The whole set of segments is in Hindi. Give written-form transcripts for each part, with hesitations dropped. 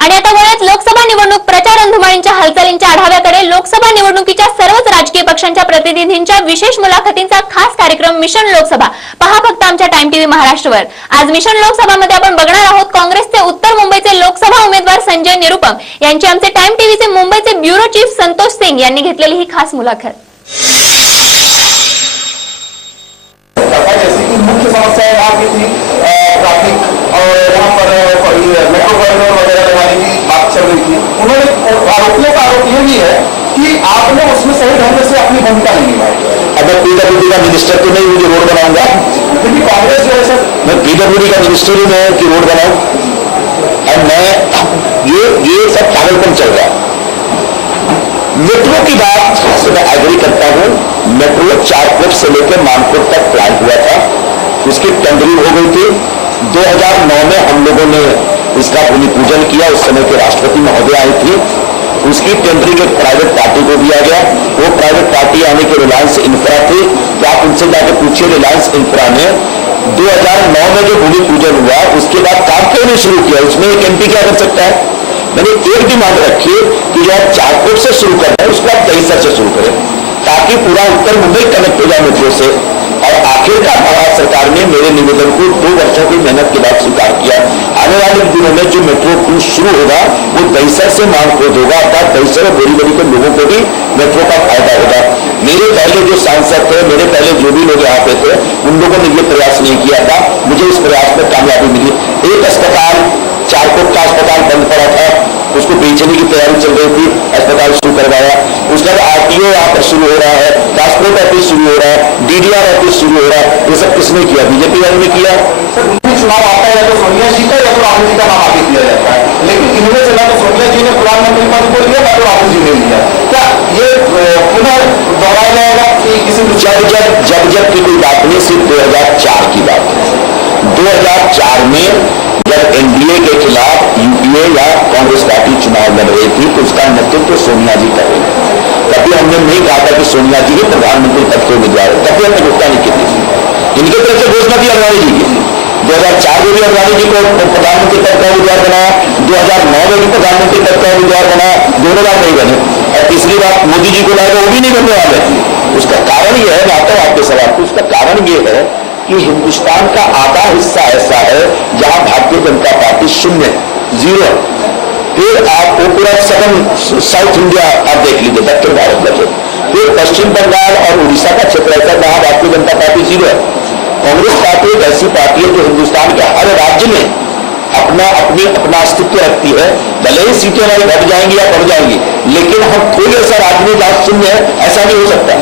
आणि आता वळत लोकसभा निवडणूक प्रचार रणधुमाळींच्या हालचालींच्या आढाव्याकडे. लोकसभा निवडणुकीच्या सर्वच राजकीय पक्षांच्या प्रतिनिधींच्या विशेष मुलाखतींचा खास कार्यक्रम मिशन लोकसभा पहा फक्त आमच्या टाइम टीव्ही महाराष्ट्रवर. आज मिशन लोकसभामध्ये आपण बघणार आहोत काँग्रेसचे उत्तर मुंबईचे लोकसभा उमेदवार संजय निरुपम यांची आमचे टाइम टीव्हीचे मुंबईचे ब्युरो चीफ संतोष सिंग यांनी घेतलेली ही खास मुलाखत. जैसे कि मुख्य समस्या यहाँ की थी ट्रैफिक और यहाँ पर मेट्रो कॉरिडोर वगैरह लगाने की बात चल रही थी. उन्होंने आरोपियों का आरोप ये भी है कि आपने उसमें सही ढंग से अपनी भूमिका नहीं निभाई. अगर पीडब्ल्यूडी का मिनिस्टर तो नहीं हूँ जो रोड बनाऊंगा, क्योंकि कांग्रेस जो है सर, मैं पीडब्ल्यूडी का मिनिस्टर ही मैं कि रोड बनाऊं. और मैं ये सब पागलपन चल रहा है. मेट्रो की बात से मैं एग्री करता हूं. मेट्रो 4 फुट से लेकर मानपुर तक प्लान हुआ था, उसकी टेंडरिंग हो गई थी. 2009 में हम लोगों ने इसका भूमि पूजन किया. उस समय के राष्ट्रपति महोदय आई थी. उसकी टेंडरिंग एक प्राइवेट पार्टी को दिया गया. वो प्राइवेट पार्टी आने के रिलायंस इंफ्रा थी. तो आप उनसे जाकर पूछिए रिलायंस इंफ्रा ने 2009 में जो भूमि पूजन हुआ उसके बाद काम क्यों नहीं शुरू किया. उसमें एक एमपी क्या कर सकता है. मैंने एक डिमांड रखी कि जो आप 4 फुट से शुरू कर रहे हैं उसको आप दहीसर से शुरू करें ताकि पूरा उत्तर मुंबई कनेक्ट हो जाए मेट्रो से. और आखिरकार भारत सरकार ने मेरे निवेदन को 2 वर्षों की मेहनत के बाद स्वीकार किया. आने वाले दिनों में जो मेट्रो पुल शुरू होगा वो दहीसर से मानखोद होगा. अर्थात दहीसर और बोरीवली के लोगों को भी मेट्रो का फायदा होगा. मेरे पहले जो सांसद थे, मेरे पहले जो भी लोग यहाँ पे थे, उन लोगों ने ये प्रयास नहीं किया था. मुझे इस प्रयास में कामयाबी मिली. एक अस्पताल 4 फुट का अस्पताल बंद पड़ा था, उसको बेचने की तैयारी चल रही थी. अस्पताल शुरू करवाया. उसके बाद आरटीओ यहाँ पर शुरू हो रहा है, पासपोर्ट ऑफिस शुरू हो रहा है, डीडीआर ऑफिस शुरू हो रहा है. ये सब किसने किया. बीजेपी वालों ने किया. सर उनकी चुनाव आता है या तो सोनिया जी का या तो राहुल जी का नाम आगे दिया जाता है. लेकिन इनमें से ना तो सोनिया जी ने प्रधानमंत्री पद को लिया ना तो राहुल जी ने लिया. क्या ये पुनः दोहराया जाएगा कि किसी जब की कोई बात नहीं. सिर्फ 2004 की बात है. 2004 में जब एनडीए के खिलाफ यूपीए या कांग्रेस पार्टी चुनाव लड़ रही थी तो उसका नेतृत्व सोनिया जी कर रही थी. कभी हमने नहीं कहा था कि सोनिया जी ही प्रधानमंत्री पद के उम्मीदवार है. कभी हमने घोषणा नहीं की थी. इनके तरफ से घोषणा थी अडवाणी जी की. 2004 में भी अडवाणी जी को प्रधानमंत्री पद का उम्मीदवार बनाया. 2009 में भी प्रधानमंत्री पद का उम्मीदवार बनाया. दोनों बार नहीं बने. और तीसरी बात मोदी जी को लाएगा वो भी नहीं बनने वाले. उसका कारण यह है, मैं आता हूं आपके सवाल को, उसका कारण यह है कि हिंदुस्तान का आधा हिस्सा ऐसा है जहां भारतीय जनता पार्टी शून्य, 0. फिर आप पूरा सदन साउथ इंडिया आप देख लीजिए, दक्षिण भारत लगे. फिर पश्चिम बंगाल और उड़ीसा का क्षेत्र ऐसा जहां भारतीय जनता पार्टी 0 है. कांग्रेस पार्टी एक ऐसी पार्टी है जो हिंदुस्तान के हर राज्य में अपना अस्तित्व रखती है. भले ही सीटें हमारी घट जाएंगी या बढ़ जाएंगी, लेकिन हम कोई ऐसा राज्य में जहां शून्य है ऐसा नहीं हो सकता.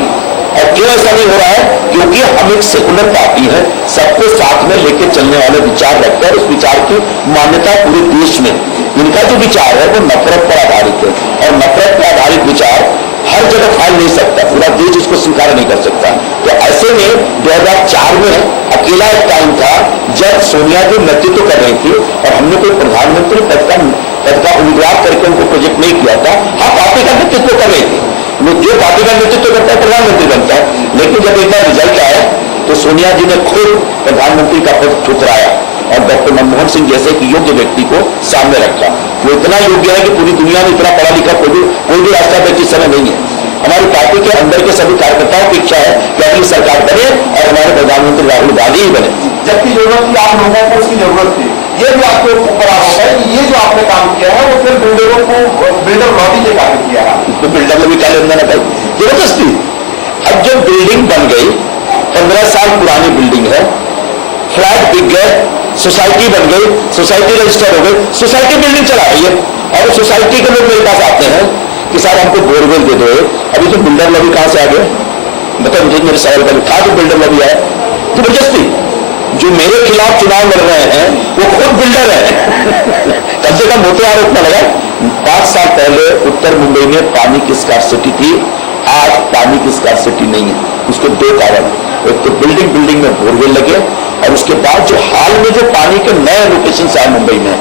और क्यों ऐसा नहीं हो रहा है. क्योंकि हम एक सेकुलर पार्टी है, सबको साथ में लेकर चलने वाले विचार रखते हैं. उस विचार की मान्यता पूरे देश में. इनका जो विचार है वो नफरत पर आधारित है और नफरत पर आधारित विचार हर जगह फैल नहीं सकता. पूरा देश इसको स्वीकार नहीं कर सकता. तो ऐसे में 2004 में अकेला एक टाइम था जब सोनिया जी नेतृत्व कर रही थी और हमने कोई प्रधानमंत्री पद का उम्मीदवार करके उनको प्रोजेक्ट नहीं किया था. हाँ, पार्टी का नेतृत्व कर रही थी. जो पार्टी का नेतृत्व करता है प्रधानमंत्री बनता है. लेकिन जब एक बार रिजल्ट आया तो सोनिया जी ने खुद प्रधानमंत्री का पद ठुकराया और डॉक्टर मनमोहन सिंह जैसे एक योग्य व्यक्ति को सामने रखा. वो इतना योग्य है कि पूरी दुनिया में इतना पढ़ा लिखा कोई भी राष्ट्रपति इस समय नहीं है. हमारी पार्टी के अंदर के सभी कार्यकर्ताओं की इच्छा है कि अगली सरकार बने और हमारे प्रधानमंत्री राहुल गांधी ही बने. जबकि जरूरत थी आप लोगों को, उसकी जरूरत थी. ये भी आपके ऊपर आरोप है कि ये जो आपने काम किया है वो फिर बिल्डरों को बिल्डर लॉबी के कारण किया है. तो बिल्डर ने भी क्या लेना था जबरदस्ती. अब जब बिल्डिंग बन गई, 15 साल पुरानी बिल्डिंग है, फ्लैट बिक गए, सोसाइटी बन गई, सोसाइटी रजिस्टर हो गई, सोसाइटी बिल्डिंग चला रही है. और सोसाइटी के लोग मेरे पास आते हैं कि साहब हमको बोरवेल दे दो. अभी तो बिल्डर लॉबी कहां से आ गए. मतलब मुझे मेरे सवाल का था तो बिल्डर लॉबी आया जबरदस्ती. जो मेरे खिलाफ चुनाव लड़ रहे हैं वो खुद बिल्डर है. कम से कम होते आरोप न लगा. 5 साल पहले उत्तर मुंबई में पानी की स्कार्सिटी थी. आज पानी की स्कार्सिटी नहीं है. उसके 2 कारण. एक तो बिल्डिंग में बोरवेल लगे और उसके बाद जो हाल में जो पानी के नए लोकेशन आए मुंबई में,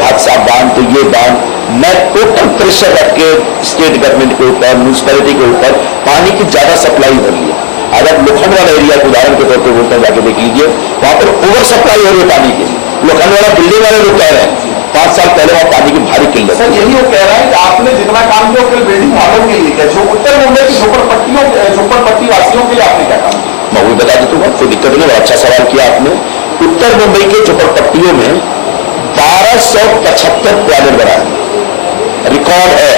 भादसा बांध, तो ये बांध, मैं टोटल प्रेशर रख के स्टेट गवर्नमेंट के ऊपर, म्यूनिसिपैलिटी के ऊपर पानी की ज्यादा सप्लाई हो रही है. अगर लोखंड वाला एरिया के उदाहरण के तौर पर बोलते हैं, जाके देख लीजिए, वहां पर ओवर सप्लाई हो रही है पानी की. लोखंड वाला बिल्डिंग वाले लोग कह रहे हैं 5 साल पहले वहां सालों में 1275 टॉयलेट बनाए, रिकॉर्ड है।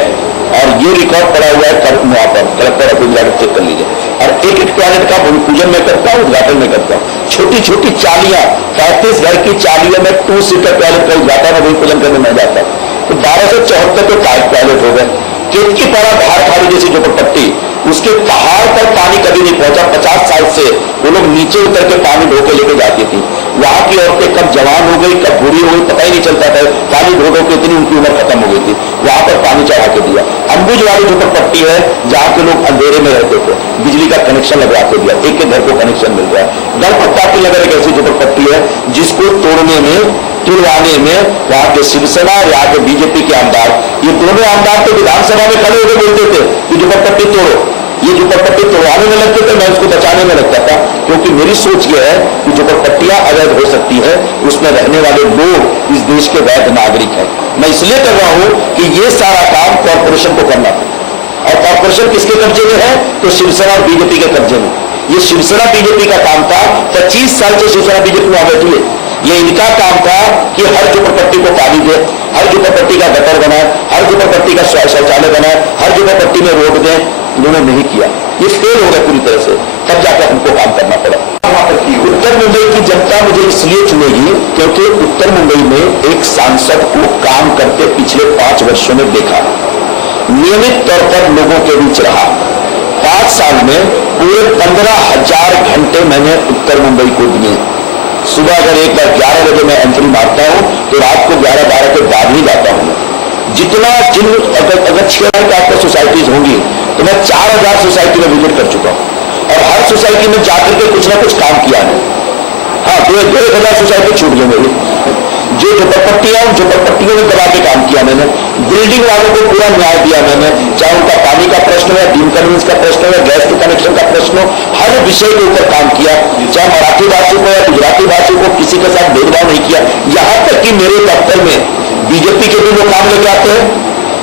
और ये रिकॉर्ड पड़ा हुआ है वहां पर कलेक्टर ऑफिस जाकर चेक कर लीजिए। और एक एक टॉयलेट का भूमि पूजन में करता हूँ, उद्घाटन में करता हूँ। छोटी छोटी चालियां, 35 घर की चालियों में 2 सीटर टॉयलेट का उद्घाटन और भूमि पूजन करने में जाता। तो 1274 तो टॉयलेट हो गए। केतकी पारा धार खाड़ी जैसी झोपड़पट्टी, उसके पहाड़ पर पानी कभी नहीं पहुंचा। 50 साल से वो लोग नीचे उतर के पानी ढो के लेके जाती थी। वहां की औरतें कब जवान हो गई कब बूढ़ी हो गई पता ही नहीं चलता था। पानी ढो ढो के इतनी उनकी उम्र खत्म हो गई थी। वहां पर पानी चढ़ा के दिया। अंबुज वाली झोपड़पट्टी है जहां के लोग अंधेरे में रहते थे, बिजली का कनेक्शन लगवा के दिया, एक एक घर को कनेक्शन मिल रहा है। गणपत्ता की नगर एक ऐसी झोपड़पट्टी है जिसको तोड़ने में, तुड़वाने में वहां के शिवसेना और यहाँ के बीजेपी के आमदार, ये दोनों आमदार तो विधानसभा में खड़े होकर बोलते थे कि झोपड़पट्टी तोड़ो। ये झोपड़पट्टी तोड़वाने में लगते थे, मैं उसको बचाने में लगता था। क्योंकि मेरी सोच ये है कि झोपड़पट्टियां अवैध हो सकती है, उसमें रहने वाले लोग इस देश के वैध नागरिक हैं। मैं इसलिए कर रहा हूं कि ये सारा काम कॉर्पोरेशन को करना था। और कॉर्पोरेशन किसके कब्जे में है? तो शिवसेना और बीजेपी के कब्जे में। ये शिवसेना बीजेपी का काम था। 25 साल से शिवसेना बीजेपी वहां बैठी है। ये इनका काम था कि हर झोपड़पट्टी को पानी दे, हर झोपड़पट्टी का गटर बनाए, हर झोपड़पट्टी का शौचालय बनाए, हर झोपड़पट्टी में रोड दें। इन्होंने नहीं किया, ये फेल हो गया पूरी तरह से। तब जाकर हमको काम करना पड़ा। उत्तर मुंबई की जनता मुझे इसलिए चुनेगी क्योंकि उत्तर मुंबई में एक सांसद को काम करते पिछले 5 वर्षों में देखा, नियमित तौर पर लोगों के बीच रहा। 5 साल में पूरे 15,000 घंटे मैंने उत्तर मुंबई को दिए। सुबह अगर एक बार 11 बजे मैं एंट्री मारता हूं तो रात को 11-12 के बाद ही जाता हूं। जितना अगर 6,000 के आसपास सोसाइटीज होंगी तो मैं 4,000 सोसाइटी में विजिट कर चुका हूं और हर सोसाइटी में जाकर के कुछ ना कुछ काम किया है। हाँ, 1,000 सोसाइटी छूट गई मेरी। जो झोपड़पट्टियां, उन झोपड़पट्टियों में दबा के काम किया मैंने। बिल्डिंग वालों को पूरा न्याय दिया मैंने, चाहे उनका पानी का प्रश्न है, डीम कन्वींस का प्रश्न है, गैस के कनेक्शन का प्रश्न हो, हर विषय के ऊपर काम किया। चाहे मराठी भाषी को या गुजराती भाषी को, किसी के साथ भेदभाव नहीं किया। यहां तक कि मेरे दफ्तर में बीजेपी के भी लोग काम लेके आते हैं,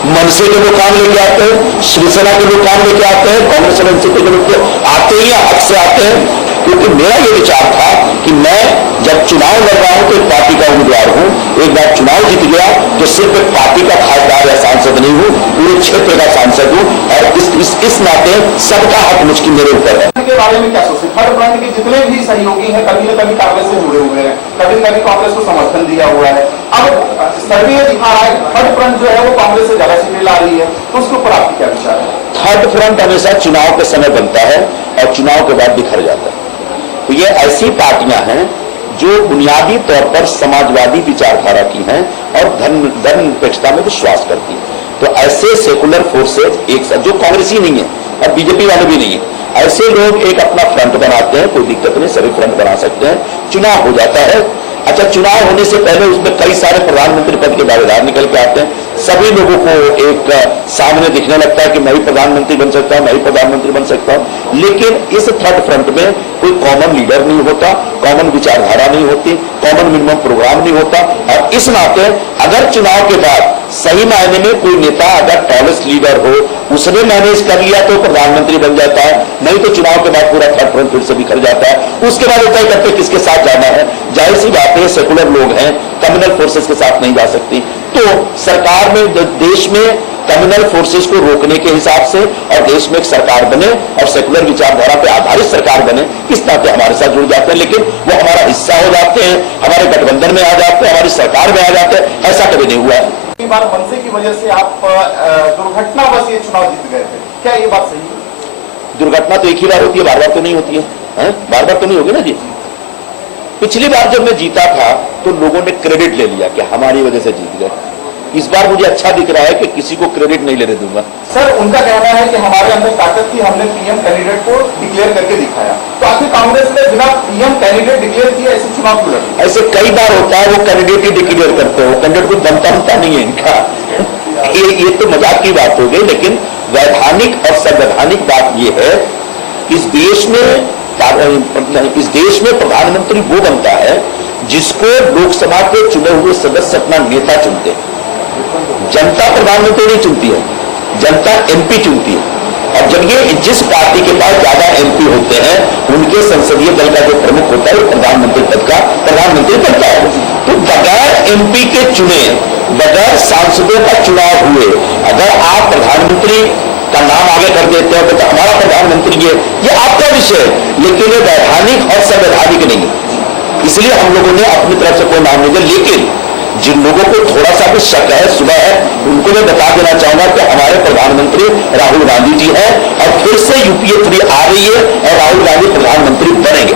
मनसे के लोग काम लेके आते हैं, शिवसेना के लोग काम लेके आते हैं, कांग्रेस और एनसीपी के लोग आते ही हक से आते हैं। क्योंकि मेरा ये विचार था कि मैं जब चुनाव लड़ रहा हूं तो एक पार्टी का उम्मीदवार हूं। एक बार चुनाव जीत गया तो सिर्फ एक पार्टी का खासदार या सांसद नहीं हूं, पूरे क्षेत्र का सांसद हूं। और इस नाते सबका हक मुझकी मेरे ऊपर है। के बारे में क्या सोचते? थर्ड फ्रंट के जितने भी सहयोगी हैं कभी न कभी कांग्रेस से जुड़े हुए हैं, कभी न कभी कांग्रेस को समर्थन दिया हुआ है। अब सर्वे दिखा रहा है थर्ड फ्रंट जो है वो कांग्रेस से ज्यादा सीटें ला रही है, तो उसके ऊपर आपकी क्या विचार है? थर्ड फ्रंट हमेशा चुनाव के समय बनता है और चुनाव के बाद बिखर जाता है। तो ये ऐसी पार्टियां हैं जो बुनियादी तौर पर समाजवादी विचारधारा की हैं और धर्मनिरपेक्षता में विश्वास करती है। तो ऐसे सेकुलर फोर्सेज एक साथ, जो कांग्रेसी नहीं है और बीजेपी वाले भी नहीं है, ऐसे लोग एक अपना फ्रंट बनाते हैं। कोई दिक्कत नहीं, सभी फ्रंट बना सकते हैं। चुनाव हो जाता है। अच्छा, चुनाव होने से पहले उसमें कई सारे प्रधानमंत्री पद के दावेदार निकल के आते हैं। सभी लोगों को एक सामने दिखने लगता है कि मैं ही प्रधानमंत्री बन सकता हूं, मैं ही प्रधानमंत्री बन सकता हूं। लेकिन इस थर्ड फ्रंट में कोई कॉमन लीडर नहीं होता, कॉमन विचारधारा नहीं होती, कॉमन मिनिमम प्रोग्राम नहीं होता। और इस नाते अगर चुनाव के बाद सही मायने में कोई नेता अगर टॉलेस्ट लीडर हो, उसने मैनेज कर लिया तो प्रधानमंत्री बन जाता है, नहीं तो चुनाव के बाद पूरा थर्ड फ्रंट फिर से बिखर जाता है। उसके बाद तय करते किसके साथ जाना है। जाहिर सी बात है, सेकुलर लोग हैं, कम्युनल फोर्सेस के साथ नहीं जा सकती। तो सरकार में, देश में कम्युनल फोर्सेस को रोकने के हिसाब से और देश में एक सरकार बने और सेकुलर विचारधारा पर आधारित सरकार बने, इस नाते हमारे साथ जुड़ जाते हैं। लेकिन वो हमारा हिस्सा हो जाते हैं, हमारे गठबंधन में आ जाते हैं, हमारी सरकार में आ जाते हैं, ऐसा कभी नहीं हुआ है। कई बार मनसे की वजह से आप दुर्घटनावश ये चुनाव जीत गए थे, क्या ये बात सही है? दुर्घटना तो एक ही बार होती है, बार बार तो नहीं होती है। बार बार तो नहीं होगी ना जी। पिछली बार जब मैं जीता था तो लोगों ने क्रेडिट ले लिया कि हमारी वजह से जीत गए। इस बार मुझे अच्छा दिख रहा है कि किसी को क्रेडिट नहीं लेने दूंगा। सर, उनका कहना है कि हमारे अंदर ताकत थी, हमने पीएम कैंडिडेट को डिक्लेयर करके दिखाया। तो आखिर कांग्रेस ने बिना पीएम कैंडिडेट डिक्लेयर किए ऐसे चुनाव क्यों लड़ी? ऐसे कई बार होता है, वो कैंडिडेट ही डिक्लेयर करते हो, कैंडिडेट को बनता नहीं है इनका। ये तो मजाक की बात हो गई। लेकिन वैधानिक और संवैधानिक बात यह है, इस देश में प्रधानमंत्री वो बनता है जिसको लोकसभा के चुने हुए सदस्य अपना नेता चुनते हैं। जनता प्रधानमंत्री नहीं चुनती है, जनता एमपी चुनती है। और जब ये जिस पार्टी के पास ज्यादा एमपी होते हैं, उनके संसदीय दल का जो प्रमुख होता है वो प्रधानमंत्री पद का प्रधानमंत्री बनता है। तो चुने, बगैर सांसदों का चुनाव हुए अगर आप प्रधानमंत्री का नाम आगे कर देते हो तो हमारा प्रधानमंत्री ये आपका विषय है, लेकिन ये वैधानिक और संवैधानिक नहीं। इसलिए हम लोगों ने अपनी तरफ से कोई नाम नहीं दिया। लेकिन जिन लोगों को थोड़ा सा भी शक है, सुबह है, उनको मैं बता देना चाहूंगा कि हमारे प्रधानमंत्री राहुल गांधी जी हैं और फिर से यूपीए 3 आ रही है और राहुल गांधी प्रधानमंत्री बनेंगे।